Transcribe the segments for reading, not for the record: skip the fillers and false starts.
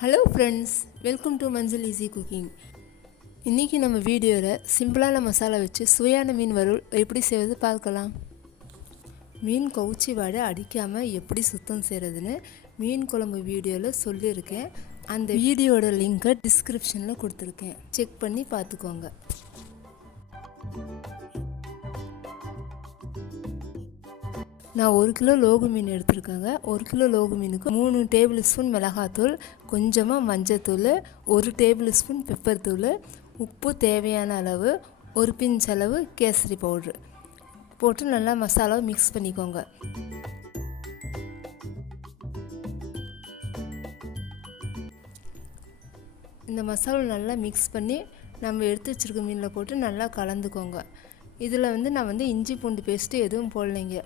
Hello friends, welcome to மஞ்சள் easy cooking. இன்றைக்கி நம்ம வீடியோவில் சிம்பிளான மசாலா வச்சு சுவையான மீன் வறுவல் எப்படி செய்வது பார்க்கலாம். மீன் கவுச்சி வாடை அடிக்காமல் எப்படி சுத்தம் செய்கிறதுன்னு மீன் குழம்பு வீடியோவில் சொல்லியிருக்கேன். அந்த வீடியோட லிங்கை டிஸ்கிரிப்ஷனில் கொடுத்துருக்கேன், செக் பண்ணி பார்த்துக்கோங்க. நான் 1 கிலோ லோகு மீன் எடுத்துருக்கேங்க. 1 கிலோ லோகு மீனுக்கு 3 டேபிள் ஸ்பூன் மிளகாத்தூள், கொஞ்சமாக மஞ்சத்தூள், 1 டேபிள் ஸ்பூன் பெப்பர் தூள், உப்பு தேவையான அளவு, ஒரு பிஞ்ச் அளவு கேசரி பவுட்ரு போட்டு நல்லா மசாலாவை மிக்ஸ் பண்ணிக்கோங்க. இந்த மசாலா நல்லா மிக்ஸ் பண்ணி நம்ம எடுத்து வச்சுருக்க மீனில் போட்டு நல்லா கலந்துக்கோங்க. இதில் நான் இஞ்சி பூண்டு பேஸ்ட்டு எதுவும் போடலைங்க.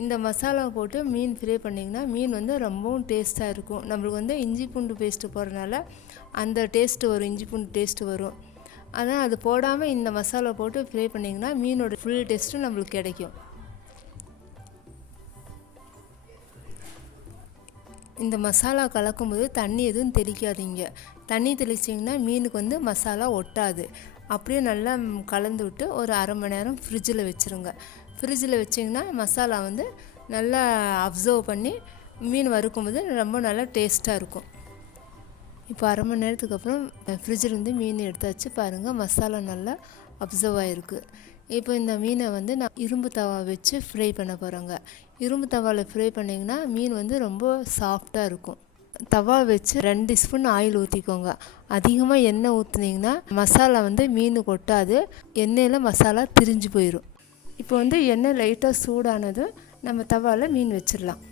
இந்த மசாலா போட்டு மீன் ஃப்ரை பண்ணிங்கன்னா மீன் ரொம்பவும் டேஸ்ட்டாக இருக்கும். நம்மளுக்கு இஞ்சி பூண்டு பேஸ்ட்டு போடுறதுனால அந்த டேஸ்ட்டு வரும், இஞ்சி பூண்டு டேஸ்ட்டு வரும். ஆனால் அது போடாமல் இந்த மசாலா போட்டு ஃப்ரை பண்ணிங்கன்னா மீனோட ஃபுல் டேஸ்ட்டும் நம்மளுக்கு கிடைக்கும். இந்த மசாலா கலக்கும்போது தண்ணி எதுவும் தெளிக்காதீங்க. தண்ணி தெளிச்சிங்கன்னா மீனுக்கு மசாலா ஒட்டாது. அப்படியே நல்லா கலந்து விட்டு ஒரு அரை மணி நேரம் ஃப்ரிட்ஜில் வச்சுருங்க. ஃப்ரிட்ஜில் வச்சிங்கன்னா மசாலா நல்லா அப்சர்வ் பண்ணி மீன் வறுக்கும்போது ரொம்ப நல்லா டேஸ்ட்டாக இருக்கும். இப்போ அரை மணி நேரத்துக்கு அப்புறம் ஃப்ரிட்ஜிலேருந்து மீன் எடுத்தாச்சு. பாருங்கள், மசாலா நல்லா அப்சர்வ் ஆகிருக்கு. இப்போ இந்த மீனை நான் இரும்பு தவா வச்சு ஃப்ரை பண்ண போகிறேங்க. இரும்பு தவாவில் ஃப்ரை பண்ணிங்கன்னா மீன் ரொம்ப சாஃப்டாக இருக்கும். தவா வச்சு 2 ஸ்பூன் ஆயில் ஊற்றிக்கோங்க. அதிகமாக எண்ணெய் ஊற்றுனீங்கன்னா மசாலா மீன் கொட்டாது, எண்ணெயில் மசாலா திரிஞ்சு போயிடும். இப்போ எண்ணெய் லைட்டாக சூடானதும் நம்ம தவாவில் மீன் வச்சிடலாம்.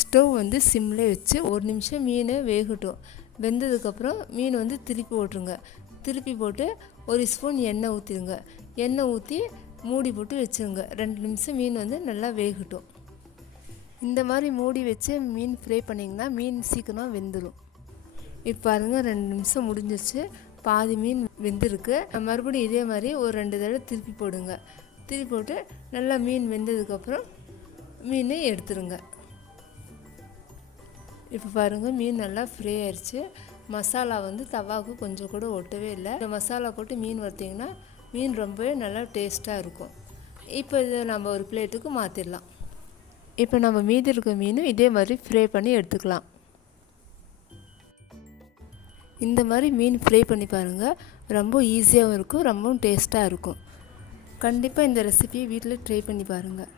ஸ்டவ் சிம்மில் வச்சு 1 நிமிஷம் மீன் வேகட்டும். வெந்ததுக்கப்புறம் மீன் திருப்பி போட்டுருங்க. திருப்பி போட்டு 1 ஸ்பூன் எண்ணெய் ஊற்றிடுங்க. எண்ணெய் ஊற்றி மூடி போட்டு வச்சுருங்க. 2 நிமிஷம் மீன் நல்லா வேகட்டும். இந்த மாதிரி மூடி வச்சு மீன் ஃப்ரை பண்ணிங்கன்னா மீன் சீக்கிரமாக வெந்துடும். இப்போ பாருங்கள், 2 நிமிஷம் முடிஞ்சிருச்சு. பாதி மீன் வெந்திருக்கு. மறுபடியும் இதே மாதிரி ஒரு 2 தடவை திருப்பி போடுங்க. திருப்பி போட்டு நல்லா மீன் வெந்ததுக்கப்புறம் மீனை எடுத்துருங்க. இப்போ பாருங்கள், மீன் நல்லா ஃப்ரை ஆயிடுச்சு. மசாலா தவாவுக்கு கொஞ்சம் கூட ஒட்டவே இல்லை. இந்த மசாலா போட்டு மீன் வறுத்திங்கன்னா மீன் ரொம்பவே நல்லா டேஸ்ட்டாக இருக்கும். இப்போ இதை நம்ம ஒரு பிளேட்டுக்கு மாற்றிடலாம். இப்போ நம்ம மீதி இருக்க மீனும் இதே மாதிரி ஃப்ரை பண்ணி எடுத்துக்கலாம். இந்த மாதிரி மீன் ஃப்ரை பண்ணி பாருங்கள், ரொம்ப ஈஸியாகவும் இருக்கும், ரொம்பவும் டேஸ்ட்டாக இருக்கும். கண்டிப்பாக இந்த ரெசிபியை வீட்டில் ட்ரை பண்ணி பாருங்கள்.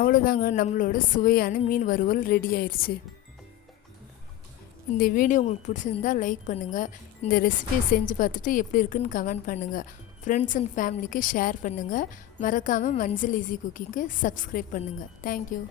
அவ்வளோதாங்க, நம்மளோட சுவையான மீன் வறுவல் ரெடி ஆயிடுச்சு. இந்த வீடியோ உங்களுக்கு பிடிச்சிருந்தால் லைக் பண்ணுங்கள். இந்த ரெசிபியை செஞ்சு பார்த்துட்டு எப்படி இருக்குன்னு கமெண்ட் பண்ணுங்கள். ஃப்ரெண்ட்ஸ் அண்ட் ஃபேமிலிக்கு ஷேர் பண்ணுங்கள். மறக்காமல் மஞ்சள் ஈஸி குக்கிங்க்கு சப்ஸ்கிரைப் பண்ணுங்கள். தேங்க்யூ.